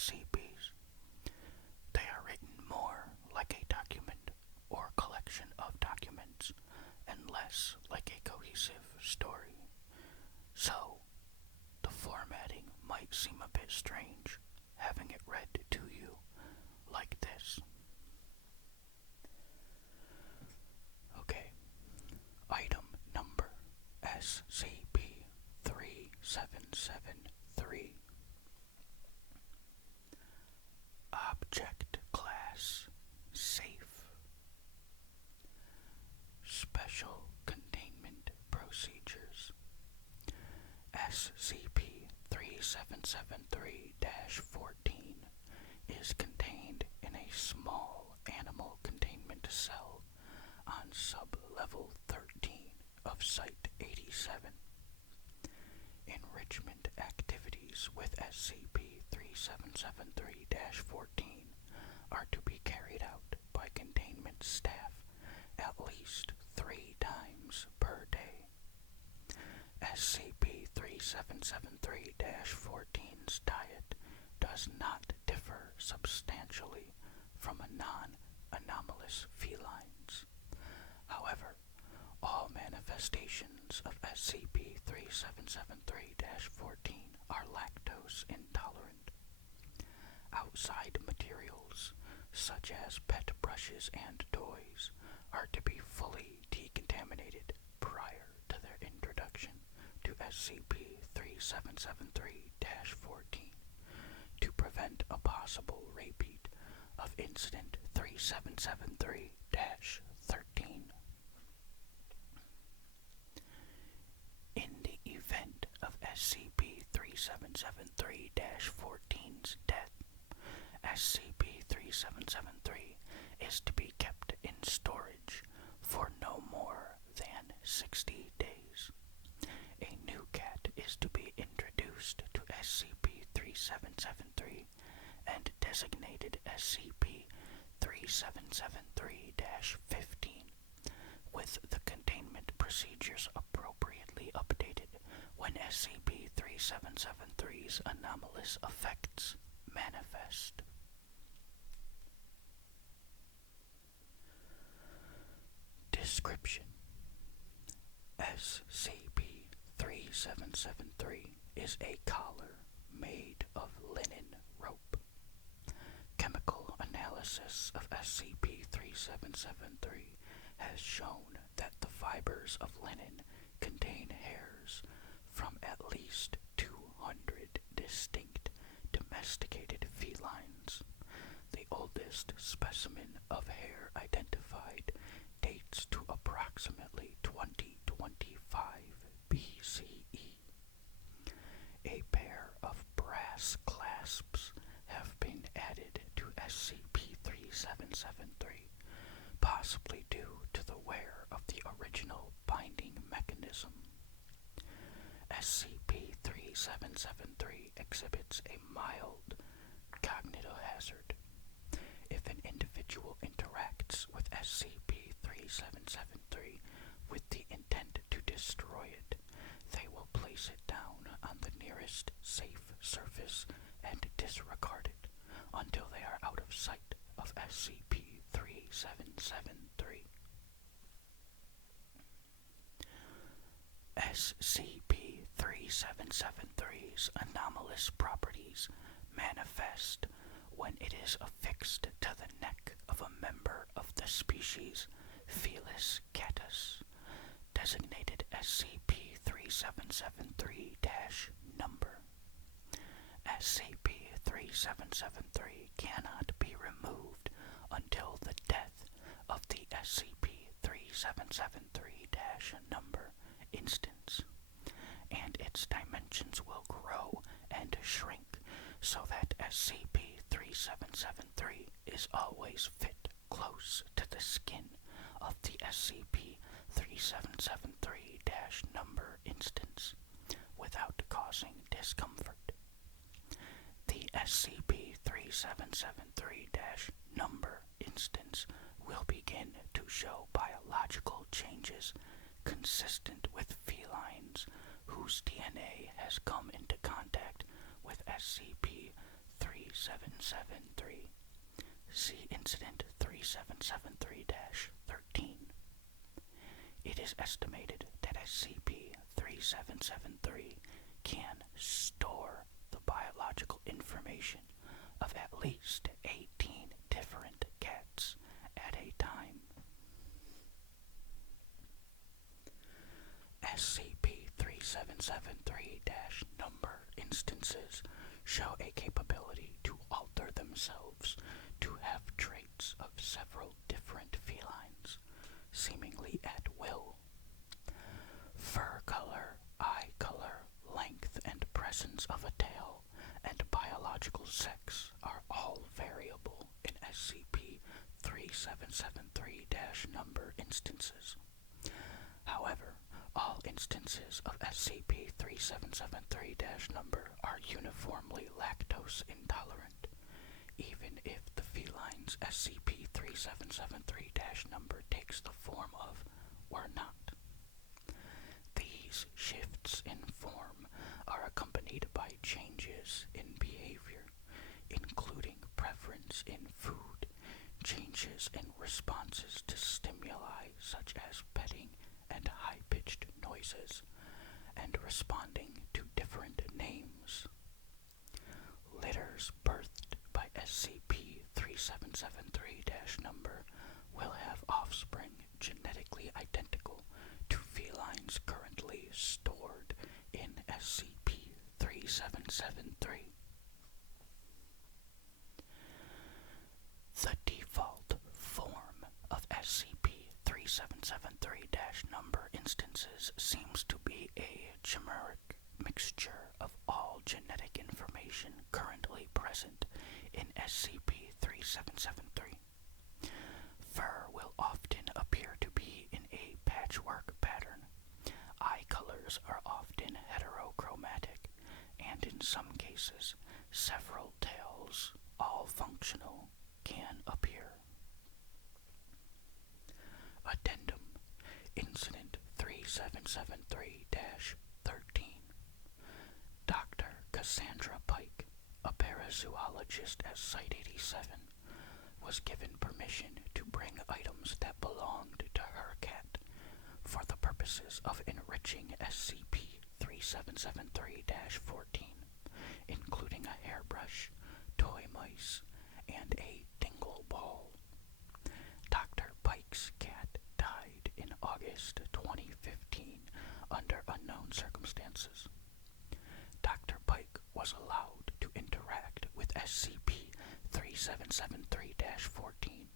SCPs. They are written more like a document or collection of documents and less like a cohesive story. So, the formatting might seem a bit strange, having it read to you like this. Okay, item number SCP-3773. Object Class Safe. Special Containment Procedures. SCP-3773-14 is contained in a small animal containment cell on sub-level 13 of Site-87. Enrichment activities with SCP-3773-14 are to be carried out by containment staff at least 3 times per day. SCP-3773-14's diet does not differ substantially from a non-anomalous felines. However, all manifestations of SCP-3773-14 are lactose intolerant. Outside materials, such as pet brushes and toys, are to be fully decontaminated prior to their introduction to SCP-3773-14 to prevent a possible repeat of Incident 3773-13. In the event of SCP-3773-14's death, SCP-3773 is to be kept in storage for no more than 60 days. A new cat is to be introduced to SCP-3773 and designated SCP-3773-15, with the containment procedures appropriately updated when SCP-3773's anomalous effects manifest. Description: SCP-3773 is a collar made of linen rope. Chemical analysis of SCP-3773 has shown that the fibers of linen contain hairs from at least 200 distinct domesticated felines. The oldest specimen of hair identified dates to approximately 2025 BCE. A pair of brass clasps have been added to SCP-3773, possibly due to the wear of the original binding mechanism. SCP-3773 exhibits a mild cognitive hazard. If an individual interacts with SCP-3773 with the intent to destroy it, they will place it down on the nearest safe surface and disregard it until they are out of sight of SCP-3773. SCP-3773's anomalous properties manifest when it is affixed to the neck of a member of the species Felis catus, designated SCP-3773-number. SCP-3773 cannot be removed until the death of the SCP-3773-number instance, and its dimensions will grow and shrink so that SCP-3773 is always fit close to the skin of the SCP-3773-number instance without causing discomfort. The SCP-3773-number instance will begin to show biological changes consistent with felines whose DNA has come into contact with SCP-3773 3773. See Incident 3773-13. It is estimated that SCP-3773 can store the biological information of at least 18 different cats at a time. SCP-3773-number instances show a capability to alter themselves to have traits of several different felines, seemingly at will. Fur color, eye color, length and presence of a tail, and biological sex are all variable in SCP-3773-number instances. However, all instances of SCP-3773-number are uniformly lactose intolerant, even if the feline's SCP-3773-number takes the form of or not. These shifts in form are accompanied by changes in behavior, including preference in food, changes in responses to stimuli such as petting and high-pitched noises, and responding to different names. Litters birthed by SCP-3773-number will have offspring genetically identical to felines currently stored in SCP-3773. The default form of SCP-3773-number instances seems to be a chimeric mixture of all genetic information currently present in SCP-3773. Fur will often appear to be in a patchwork pattern. Eye colors are often heterochromatic, and in some cases, several tails, all functional, can appear. Addendum Incident 3773-13. Dr. Cassandra Pike, a parazoologist at Site-87, was given permission to bring items that belonged to her cat for the purposes of enriching SCP-3773-14, including a hairbrush, toy mice, and a dingle ball. Dr. Pike's cat died in August 2015 under unknown circumstances. Dr. Pike was allowed to interact with SCP-3773-14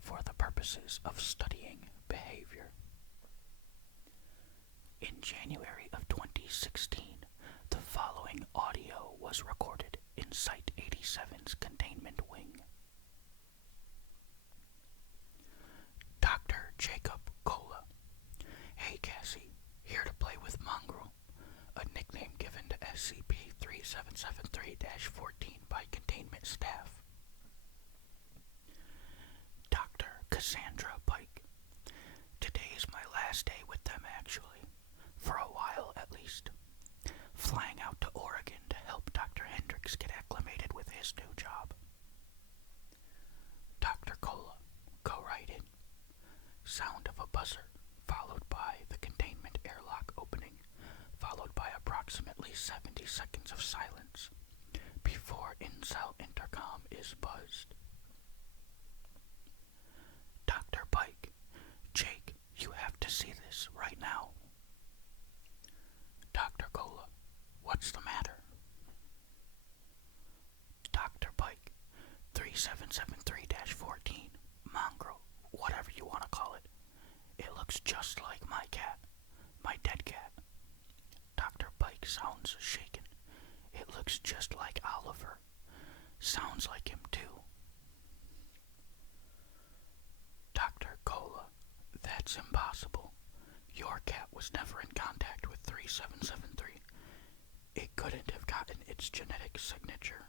for the purposes of studying behavior. In January of 2016, the following audio was recorded in Site-87's containment wing. Dr. Jacob Cola. Hey Cassie, here to play with Mongrel, a nickname given to SCP-3773-14 by containment staff. Dr. Cassandra Pike. Today is my last day with them, actually. For a while, at least. Flying out to Oregon to help Dr. Hendricks get acclimated with his new job. Dr. Cola. Go right in. Sound of a buzzer, followed by the containment airlock opening, followed by approximately 70 seconds of silence, before in-cell intercom is buzzed. Dr. Pike. Jake, you have to see this right now. Dr. Cola. What's the matter? Dr. Pike. 3773-14. Mongrel. Whatever you want to call it. It looks just like my cat. My dead cat. Dr. Pike sounds shaken. It looks just like Oliver. Sounds like him too. Dr. Cola. That's impossible. Your cat was never in contact with 3773. It couldn't have gotten its genetic signature.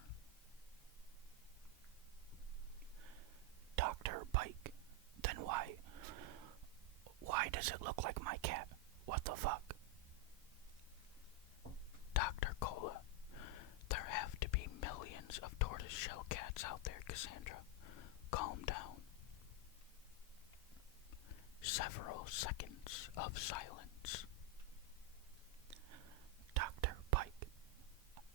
Dr. Pike. Then why does it look like my cat? What the fuck? Dr. Cola. There have to be millions of tortoiseshell there, Cassandra. Calm down. Several seconds of silence. Dr. Pike,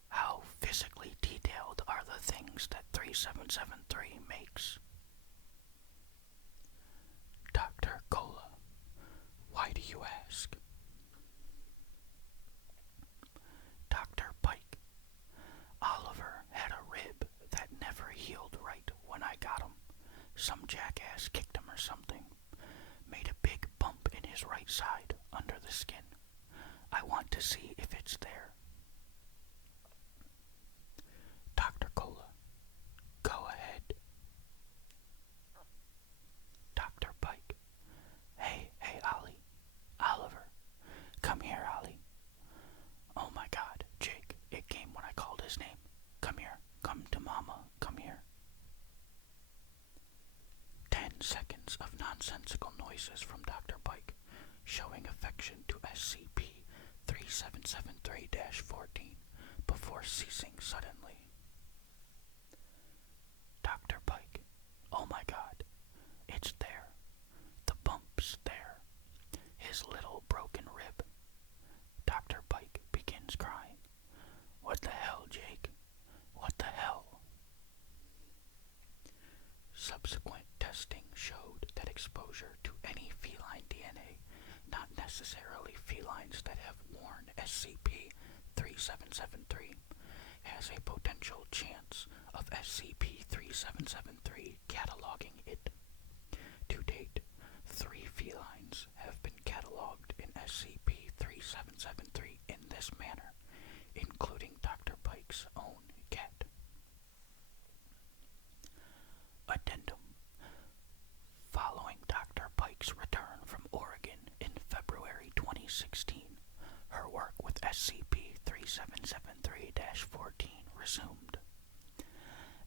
how physically detailed are the things that 3773 makes? Dr. Cola, why do you ask? Dr. Pike, Oliver had a rib that never healed right when I got him. Some jackass kicked him or something. Made a big bump in his right side under the skin. I want to see if it's there. Dr. Cola, go ahead. Dr. Pike, hey, Ollie. Oliver, come here, Ollie. Oh my God, Jake, it came when I called his name. Come here, come to Mama, come here. 10 seconds of nonsensical noises from Dr. Pike, showing affection to SCP-3773-14 before ceasing suddenly. Dr. Pike, oh my God, it's there. The bump's there. His little broken rib. Dr. Pike begins crying. What the hell, Jake? What the hell? Subsequent testing showed that exposure to any feline DNA, not necessarily felines that have worn SCP-3773, has a potential chance of SCP-3773 cataloging it. To date, 3 felines have been cataloged in SCP-3773 in this manner, including Dr. Pike's own cat. Addendum. Following Dr. Pike's return from Oregon in February 2016, her work with SCP-3773-14 resumed.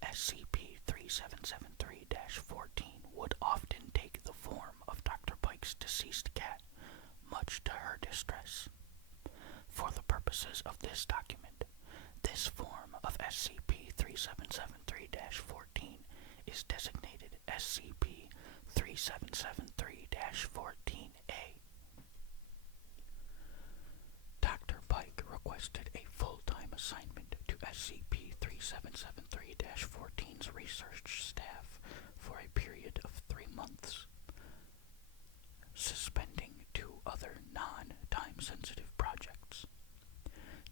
SCP-3773-14 would often take the form of Dr. Pike's deceased cat, much to her distress. For the purposes of this document, this form of SCP-3773-14 is designated SCP-3773-14A. Dr. Pike requested a full-time assignment to SCP-3773-14's research staff for a period of 3 months, suspending 2 other non-time-sensitive projects.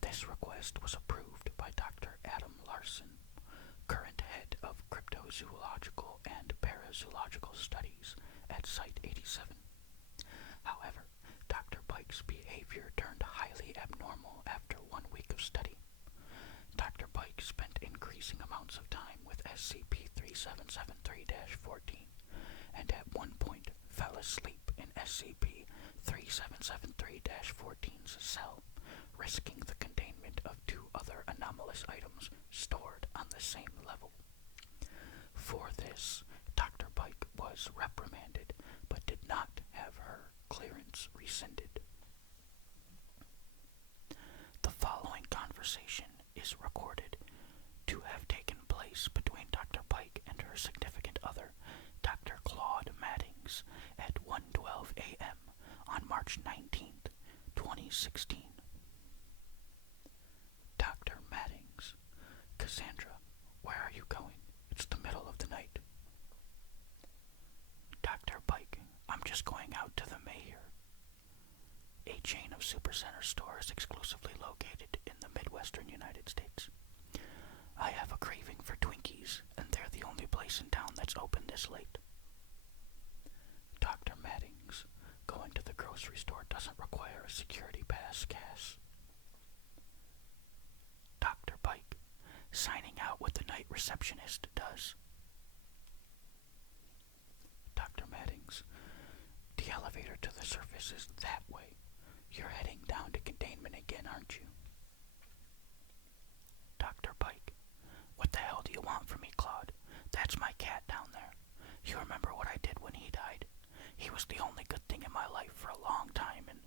This request was approved by Dr. Adam Larson, current head of cryptozoological and parazoological studies at Site-87. However, Dr. Pike's behavior turned highly abnormal after 1 week of study. Dr. Pike spent increasing amounts of time with SCP-3773-14, and at one point fell asleep in SCP-3773-14's cell, risking the containment of 2 other anomalous items stored on the same level. For this, Dr. Pike was reprimanded, but did not have her clearance rescinded. The following conversation is recorded to have taken place between Dr. Pike and her significant other, Dr. Claude Maddings, at 1:12 a.m. on March 19th, 2016. Dr. Maddings, Cassandra, where are you going? It's the middle of the night. Dr. Pike, I'm just going out to the Mayor, a chain of supercenter stores exclusively located in the Midwestern United States. I have a craving for Twinkies, and they're the only place in town that's open this late. Dr. Maddings, going to the grocery store doesn't require a security pass, Cass. Dr. Pike, signing out with the night receptionist does. Dr. Maddings, the elevator to the surface is that way. You're heading down to containment again, aren't you? Dr. Pike, what the hell do you want from me, Claude? That's my cat down there. You remember what I did when he died? He was the only good thing in my life for a long time, and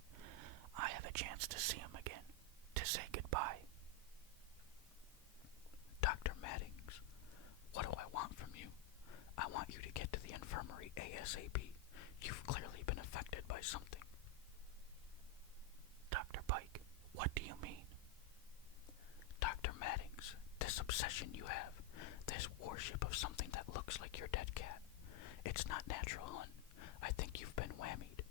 I have a chance to see him again, to say goodbye. Dr. Maddings, what do I want from SAP. You've clearly been affected by something. Dr. Pike, what do you mean? Dr. Maddings, this obsession you have, this worship of something that looks like your dead cat. It's not natural, hon. I think you've been whammied.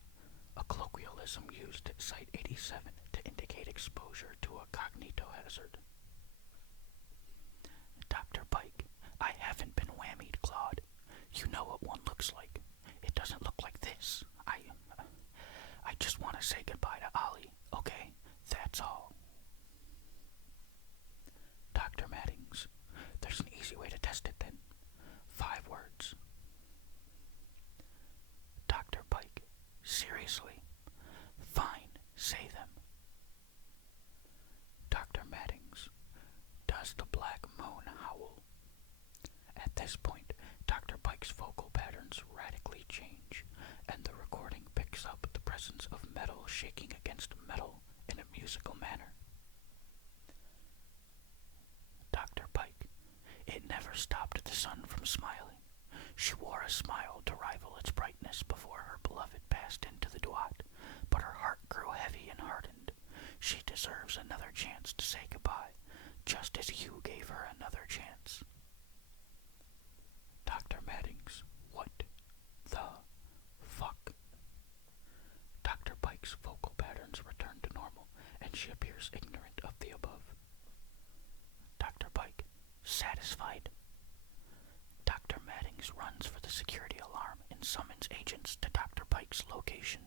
A colloquialism used at Site 87 to indicate exposure to a cognitohazard. Dr. Pike, I haven't been whammied, Claude. You know what one looks like. It doesn't look like this. I just want to say goodbye to Ollie, okay? That's all. Dr. Maddings, there's an easy way to test it then. 5 words. Dr. Pike, seriously? Fine, say them. Dr. Maddings, does the black moon howl? At this point, Dr. Pike's vocal patterns radically change, and the recording picks up the presence of metal shaking against metal in a musical manner. Dr. Pike, it never stopped the sun from smiling. She wore a smile to rival its brightness before her beloved passed into the Duat, but her heart grew heavy and hardened. She deserves another chance to say goodbye, just as you gave her another chance. Dr. Maddings, what the fuck? Dr. Pike's vocal patterns return to normal, and she appears ignorant of the above. Dr. Pike, satisfied? Dr. Maddings runs for the security alarm and summons agents to Dr. Pike's location.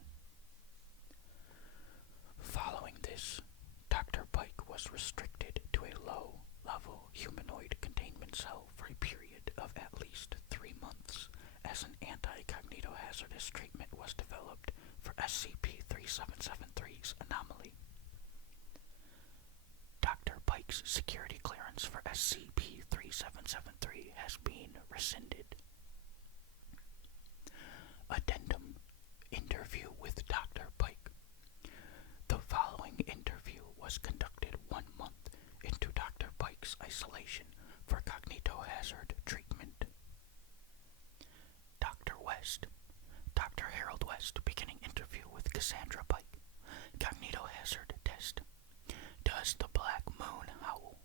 Following this, Dr. Pike was restricted to a low-level humanoid containment cell for a period of at least 3 months, as an anti-cognitohazardous treatment was developed for SCP-3773's anomaly. Dr. Pike's security clearance for SCP-3773 has been rescinded. Addendum: Interview with Dr. Pike. The following interview was conducted 1 month into Dr. Pike's isolation for cognitohazard treatment. Dr. West. Dr. Harold West beginning interview with Cassandra Pike. Cognitohazard test. Does the black moon howl?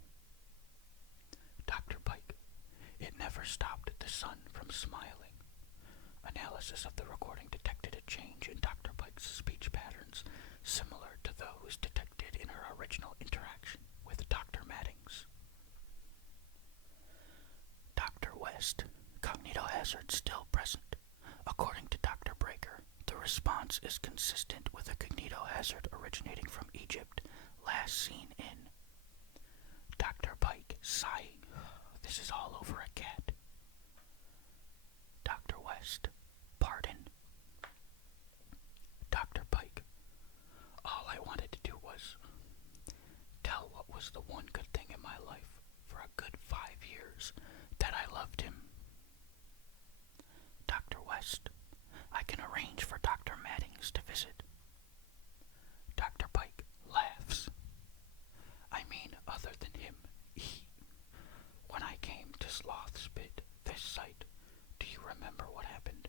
Dr. Pike. It never stopped the sun from smiling. Analysis of the recording detected a change in Dr. Pike's speech patterns, similar to those detected in her original interaction with Dr. Maddings. Dr. West. Cognitohazard still present. According to Dr. Breaker, the response is consistent with a cognitohazard originating from Egypt, last seen in. Dr. Pike, sighing. This is all over a cat. Dr. West. Pardon. Dr. Pike. All I wanted to do was tell what was the one good thing in my life for a good 5 years, that I loved him. Dr. West. I can arrange for Dr. Maddings to visit. Dr. Pike laughs. I mean, other than him, when I came to Sloth's Pit, this site, do you remember what happened?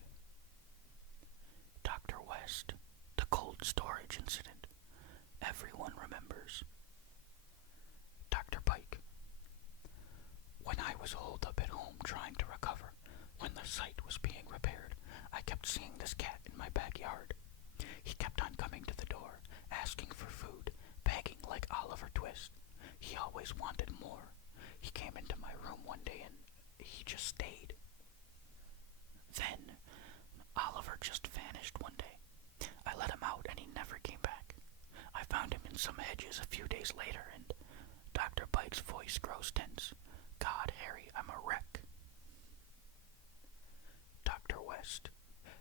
Dr. West. The cold storage incident. Everyone remembers. Dr. Pike. When I was holed up at home trying to recover, when the site was being repaired, I kept seeing this cat in my backyard. He kept on coming to the door, asking for food, begging like Oliver Twist. He always wanted more. He came into my room one day and he just stayed. Then, Oliver just vanished one day. I let him out and he never came back. I found him in some hedges a few days later and Dr. Pike's voice grows tense. God, Harry, I'm a wreck. Dr. West,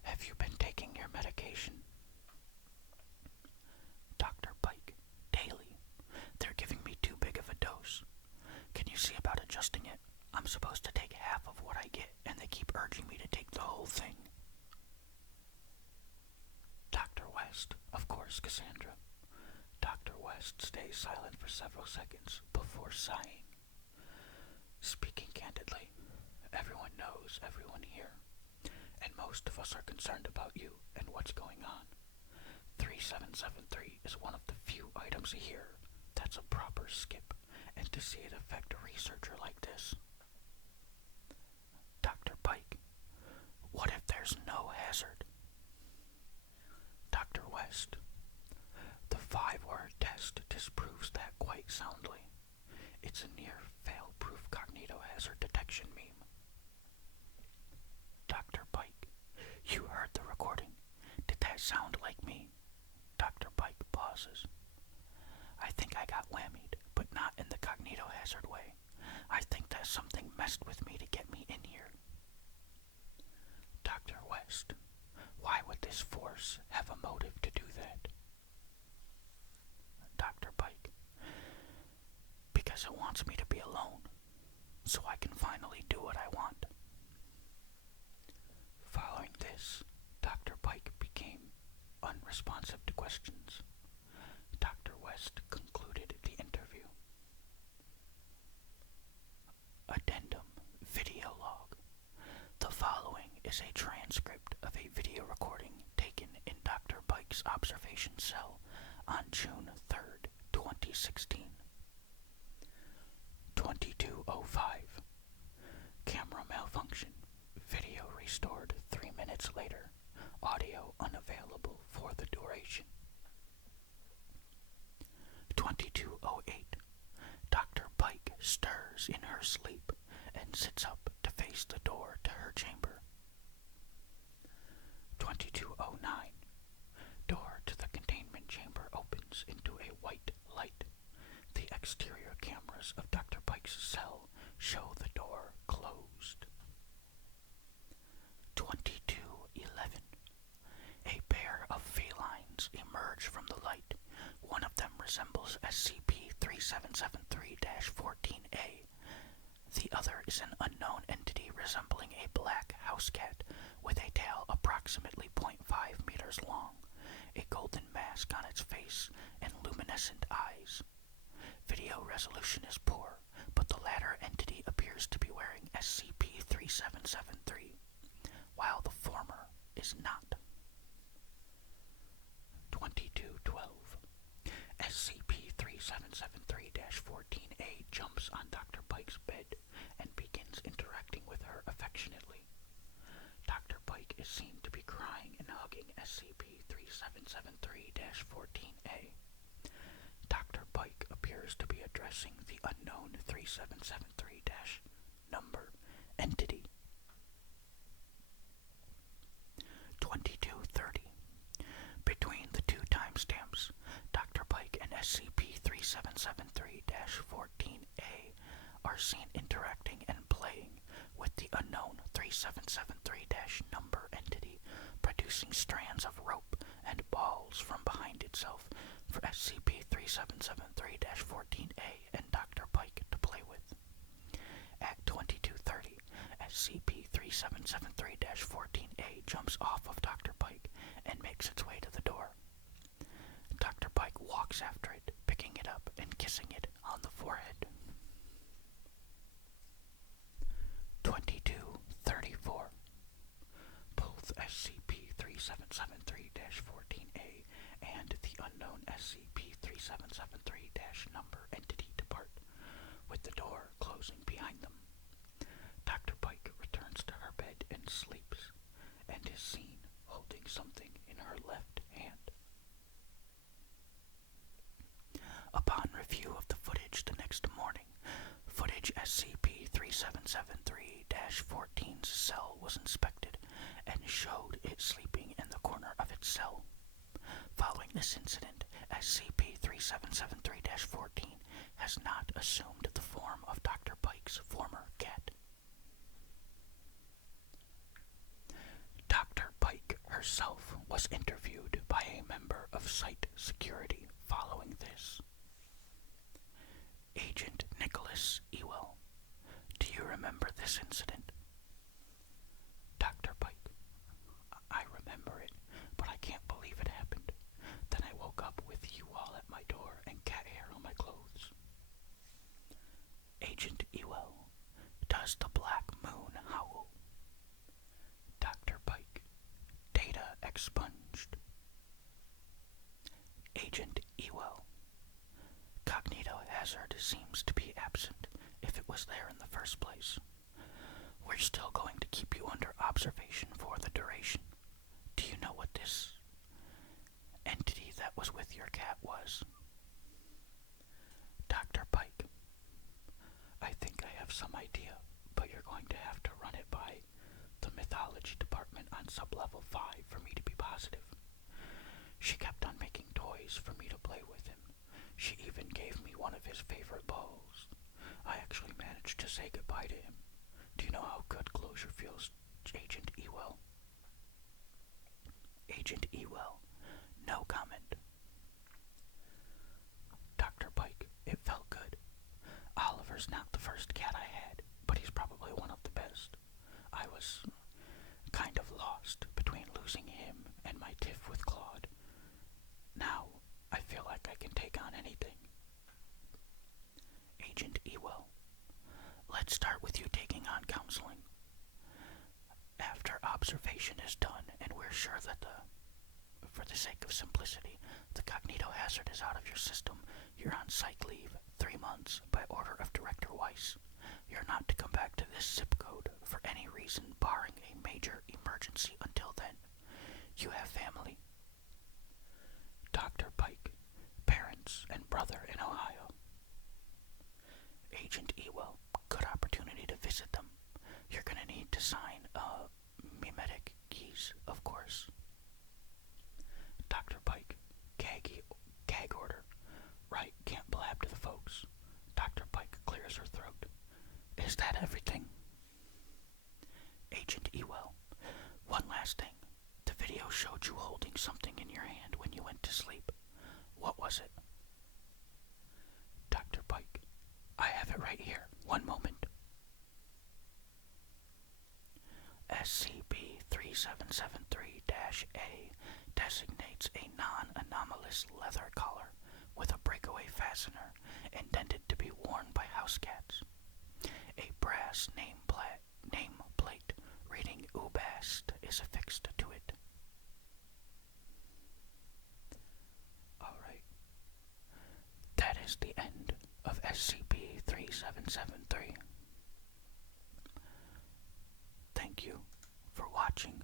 have you been taking your medication? Dr. Pike, daily. They're giving me too big of a dose. Can you see about adjusting it? I'm supposed to take half of what I get, and they keep urging me to take the whole thing. Dr. West, of course, Cassandra. Dr. West stays silent for several seconds before sighing. Speaking candidly, everyone knows everyone here. and most of us are concerned about you and what's going on. 3773 is one of the few items here that's a proper skip, and to see it affect a researcher like this. Dr. Pike, what if there's no hazard? Dr. West, the 5-word test disproves that quite soundly. It's a near fail-proof cognitohazard detection meme. Dr. Pike, you heard the recording. Did that sound like me? Dr. Pike pauses. I think I got whammied, but not in the cognitohazard way. I think that something messed with me to get me in here. Dr. West, why would this force have a motive to do that? Dr. Pike, because it wants me to be alone, so I can finally do what I want. Following this, Dr. Pike became unresponsive to questions. Dr. West concluded the interview. Addendum Video Log. The following is a transcript of a video recording taken in Dr. Pike's observation cell on June 3rd, 2016. 22:05. Camera malfunction. Video restored 3 minutes later. Audio unavailable for the duration. 22:08. Dr. Pike stirs in her sleep and sits up to face the door to her chamber. 22:09. Door to the containment chamber opens into a white light. The exterior cameras of Dr. Pike's cell show the door closed. 22:11. A pair of felines emerge from the light. One of them resembles SCP-3773-14A. The other is an unknown entity resembling a black house cat with a tail approximately 0.5 meters long, a golden mask on its face, and luminescent eyes. Video resolution is poor, but the latter entity appears to be wearing SCP-3773, while the former is not. 22:12. SCP-3773-14A jumps on Dr. Pike's bed and begins interacting with her affectionately. Dr. Pike is seen to be crying and hugging SCP-3773-14A. Dr. Pike appears to be addressing the unknown 3773-number entity. 22:30. Between the two timestamps, Dr. Pike and SCP-3773-14A are seen interacting and playing with the unknown 3773-number entity, producing strands of rope and balls from behind itself for SCP-3773-14A and Dr. Pike to play with. At 22:30, SCP-3773-14A jumps off of Dr. Pike and makes its way to the door. Dr. Pike walks after it, picking it up and kissing it on the forehead. 22:34. Both SCP-3773-14A and the unknown SCP-3773-number entity depart, with the door closing behind them. Dr. Pike returns to her bed and sleeps, and is seen holding something in her left hand. Upon review of the footage the next morning, footage SCP-3773-14's cell was inspected and showed it sleeping in the corner of its cell. Following this incident, SCP-3773-14 has not assumed the form of Dr. Pike's former cat. Dr. Pike herself was interviewed by a member of Site Security following this. Agent Nicholas Ewell, do you remember this incident? Dr. Pike, I remember it, but I can't believe it happened. Then I woke up with you all at my door and cat hair on my clothes. Agent Ewell, does the black moon howl? Dr. Pike, hazard seems to be absent if it was there in the first place. We're still going to keep you under observation for the duration. Do you know what this entity that was with your cat was? Dr. Pike, I think I have some idea, but you're going to have to run it by the mythology department on sublevel 5 for me to be positive. She kept on making toys for me to play with him. She even gave me one of his favorite balls. I actually managed to say goodbye to him. Do you know how good closure feels, Agent Ewell? Agent Ewell, no comment. Dr. Pike, it felt good. Oliver's not the first cat I had, but he's probably one of the best. I was kind of lost between losing him and my tiff with Claude. Now, I feel like I can take on anything. Agent Ewell, let's start with you taking on counseling. After observation is done and we're sure that for the sake of simplicity, the cognito hazard is out of your system, you're on psych leave 3 months by order of Director Weiss. You're not to come back to this zip code for any reason barring a major emergency until then. You have family. Dr. Pike, parents and brother in Ohio. Agent Ewell, good opportunity to visit them. You're gonna need to sign mimetic keys, of course. Dr. Pike, gag order. Right, can't blab to the folks. Dr. Pike clears her throat. Is that everything? Agent Ewell, one last thing. The video showed you holding something in your hand when you went to sleep. What was it? Dr. Pike, I have it right here. One moment. SCP-3773-A designates a non-anomalous leather collar with a breakaway fastener intended to be worn by house cats. A brass nameplate reading UBAST is affixed to it. Alright. That is the end of SCP-3773. Thank you for watching.